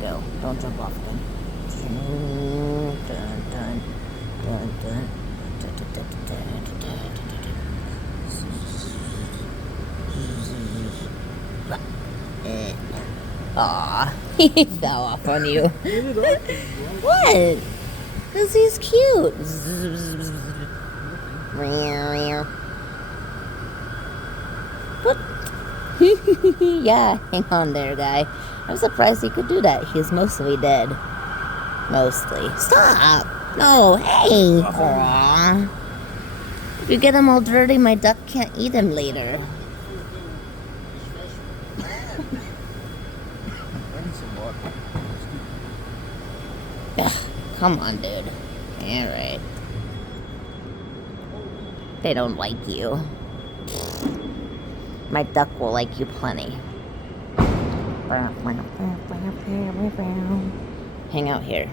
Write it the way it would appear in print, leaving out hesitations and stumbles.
go. Don't jump off again. Dun, dun, dun, dun, dun. Aw, he fell off on you. What? Because he's cute. What? Yeah, hang on there, guy. I'm surprised he could do that. He's mostly dead. Mostly. Stop! No, hey! Aww. If you get him all dirty, my duck can't eat him later. Ugh, come on, dude. Alright. They don't like you. My duck will like you plenty. Hang out here.